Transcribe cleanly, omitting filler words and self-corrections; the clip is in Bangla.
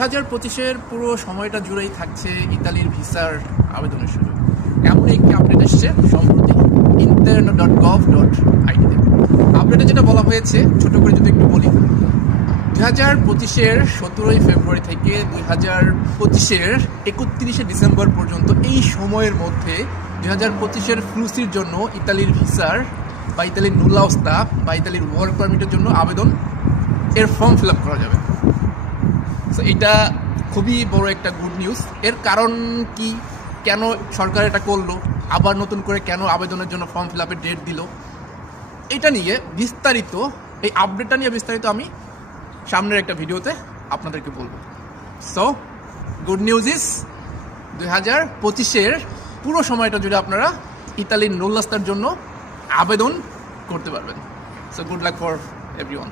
2025-এর পুরো সময়টা জুড়েই থাকছে ইতালির ভিসার আবেদনের সুযোগ। এমন একটি আপডেট এসছে সম্প্রতি interno.gov.it তে। আপডেটে যেটা বলা হয়েছে, ছোট করে যদি একটু বলি, 2025-এর 17 ফেব্রুয়ারি থেকে 2025-এর 31 ডিসেম্বর পর্যন্ত এই সময়ের মধ্যে 2025-এর ফ্লুসির জন্য ইতালির ভিসার বা ইতালির নুলাওস্তা বা ইতালির ওয়ার্ক পারমিটের জন্য আবেদন এর ফর্ম ফিল আপ করা যাবে। সো এটা খুবই বড় একটা গুড নিউজ। এর কারণ কি, কেন সরকার এটা করলো, আবার নতুন করে কেন আবেদনের জন্য ফর্ম ফিল আপের ডেট দিল, এটা নিয়ে বিস্তারিত, এই আপডেটটা নিয়ে বিস্তারিত আমি সামনের একটা ভিডিওতে আপনাদেরকে বলবো। সো গুড নিউজ ইজ 2025-এর পুরো সময়টা জুড়ে আপনারা ইতালির নুলাওস্তার জন্য আবেদন করতে পারবেন। So good luck for everyone.